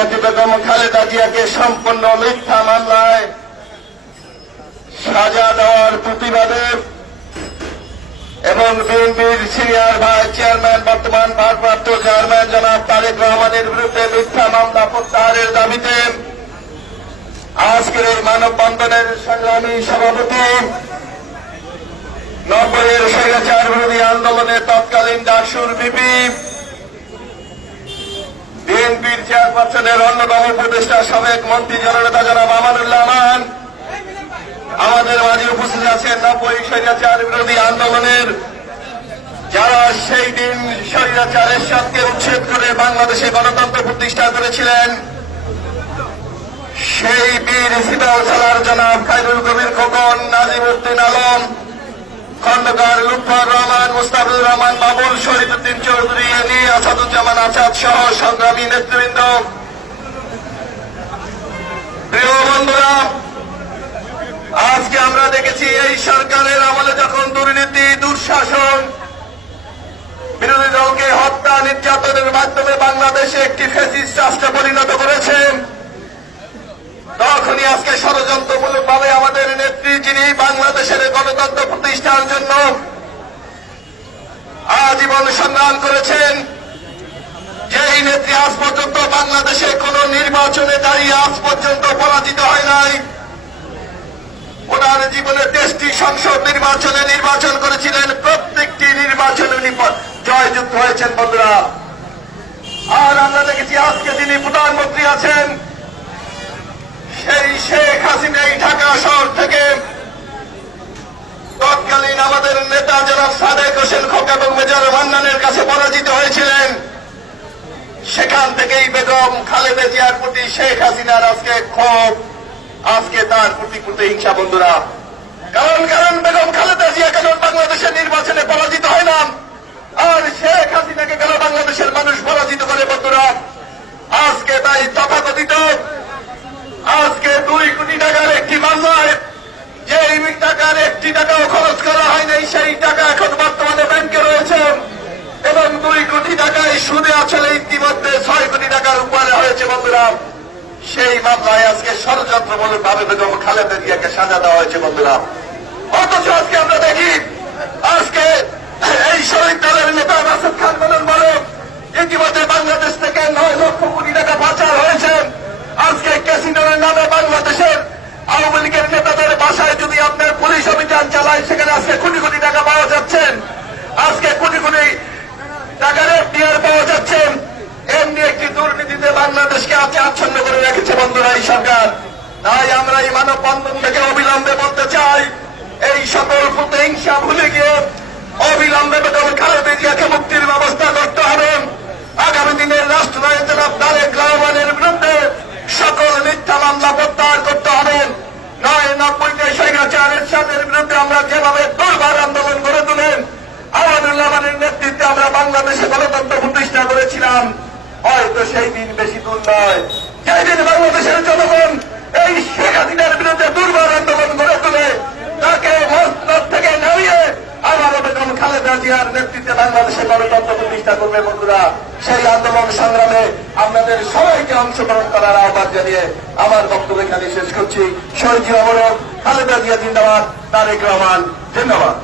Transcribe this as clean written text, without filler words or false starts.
দেশনেত্রী বেগম খালেদা জিয়াকে সম্পূর্ণ মিথ্যা মামলায় সাজা দেওয়ার প্রতিবাদে এবং বিএনপির সিনিয়র ভাইস চেয়ারম্যান বর্তমান ভারপ্রাপ্ত চেয়ারম্যান জনাব তারেক রহমানের বিরুদ্ধে মিথ্যা মামলা প্রত্যাহারের দাবিতে আজকের এই মানববন্ধনের সংগ্রামী সভাপতি 90-এর স্বৈরাচার বিরোধী আন্দোলনের তৎকালীন ডাকসুর ভিপি বিএনপির চেয়ারপারসনের অন্যতম উপদেষ্টা সাবেক মন্ত্রী জননেতা জনাব আমানুল্লাহ আমান আমাদের মাঝে উপস্থিত আছেন 90 স্বৈরাচার বিরোধী আন্দোলনের যারা সেই দিন স্বৈরাচার এরশাদকে উচ্ছেদ করে বাংলাদেশে গণতন্ত্র প্রতিষ্ঠা করেছিলেন সেই বীর সিপাহী সালার জনাব খায়রুল কবির খোকন, নাজিমউদ্দিন আলম, খন্দকার লুৎফর রহমান, মুস্তাফিজুর রহমান বাবুল, শহীদউদ্দিন চৌধুরী, এনি আসাদুজ্জামান আজাদ সহ সংগ্রামী নেতৃবৃন্দ, প্রিয় বন্ধুরা, আজকে আমরা দেখেছি এই সরকারের আমলে যখন দুর্নীতি, দুঃশাসন, বিরোধী দলকে হত্যা, নির্যাতনের মাধ্যমে বাংলাদেশে একটি ফ্যাসিস্ট রাষ্ট্রে পরিণত করেছেন, তখনই আজকে ষড়যন্ত্রমূলক ভাবে আমাদের নেত্রী, যিনি বাংলাদেশের গণতন্ত্র প্রতিষ্ঠার জন্য আজীবন সংগ্রাম করেছেন, যেই নেত্রী আজ পর্যন্ত বাংলাদেশে কোন নির্বাচনে দাঁড়িয়ে আজ পর্যন্ত পরাজিত হয় নাই, ওনার জীবনে 10টি সংসদ নির্বাচনে নির্বাচন করেছিলেন, প্রত্যেকটি নির্বাচনে জয়যুক্ত হয়েছেন বন্ধুরা। আর আমরা দেখেছি আজকে যিনি প্রধানমন্ত্রী আছেন সেই শেখ হাসিনা এই ঢাকা শহর থেকে তৎকালীন আমাদের নেতা জনাব সাদেক হোসেন খোকা এবং মেজর মান্নানের কাছে পরাজিত হয়েছিলেন। সেখান থেকেই বেগম খালেদা জিয়ার প্রতি শেখ হাসিনার আজকে ক্ষোভ, আজকে তার প্রতি হিংসা বন্ধুরা। কারণ বেগম খালেদা জিয়া কেন বাংলাদেশের নির্বাচনে পরাজিত হয় না, আর শেখ হাসিনাকে কেন বাংলাদেশের মানুষ পরাজিত করে বন্ধুরা। আজকে তাই তথাকথিত আজকে 2 কোটি টাকার একটি মামলায় যেই টাকার 1টি টাকাও খরচ করা হয়নি, সেই টাকা এখন বর্তমানে ব্যাংকে রয়েছে এবং 2 কোটি টাকায় সুদে আসলে ইতিমধ্যে 6 কোটি টাকার উপরে হয়েছে বন্ধুরা। সেই মামলায় আজকে ষড়যন্ত্রমূলক ভাবে বেগম খালেদা জিয়াকে সাজা দেওয়া হয়েছে বন্ধুরা। অথচ আজকে আমরা দেখি আজকে এই শহীদ দলের নেতা রাশেদ খান বলেন ইতিমধ্যে বাংলাদেশ থেকে 9 লক্ষ কোটি টাকা পাচার হয়েছে। আজকে ক্যাসিনোর নামে বাংলাদেশের আওয়ামী লীগের নেতাদের বাসায় যদি আপনার পুলিশ অভিযান চালায়, সেখানে আজকে কোটি কোটি টাকা পাওয়া যাচ্ছেন, আজকে কোটি কোটি টাকার এফডিআর পাওয়া যাচ্ছে। এমনি একটি দুর্নীতিতে বাংলাদেশকে আজকে আচ্ছন্ন করে রেখেছে বন্ধুরা এই সরকার। তাই আমরা এই মানববন্ধন থেকে অবিলম্বে বলতে চাই, এই সকল প্রতিহিংসা ভুলে গিয়ে অবিলম্বে বেগম খালেদা জিয়াকে মুক্তির ব্যবস্থা করতে হবে। আগামী দিনের রাষ্ট্রনায়ক জনাব তারেক রহমানের বিরুদ্ধে সকল মিথ্যা মামলা প্রত্যাহার করতে হবে। 90-তে স্বৈরাচার এরশাদের বিরুদ্ধে আমরা যেভাবে দুর্বার আন্দোলন গড়ে তুলেন, আমানুল্লাহ আমানের নেতৃত্বে আমরা বাংলাদেশে গণতন্ত্র প্রতিষ্ঠা করেছিলাম, হয়তো সেই দিন বেশি দূর নয়, সেই দিন বাংলাদেশের জনগণ এই শেখ হাসিনার বিরুদ্ধে দুর্বার আন্দোলন গড়ে তুলে তাকে মসনদ থেকে নামিয়ে আবারও বেগম খালেদা জিয়ার নেতৃত্বে বাংলাদেশে গণতন্ত্র প্রতিষ্ঠা করবে বন্ধুরা। সেই আন্দোলন সংগ্রামে আপনাদের সবাইকে অংশগ্রহণ করার আহ্বান জানিয়ে আমার বক্তব্য এখানে শেষ করছি। শহীদ জিয়া অমর, খালেদা জিয়া জিন্দাবাদ, তারেক রহমান জিন্দাবাদ।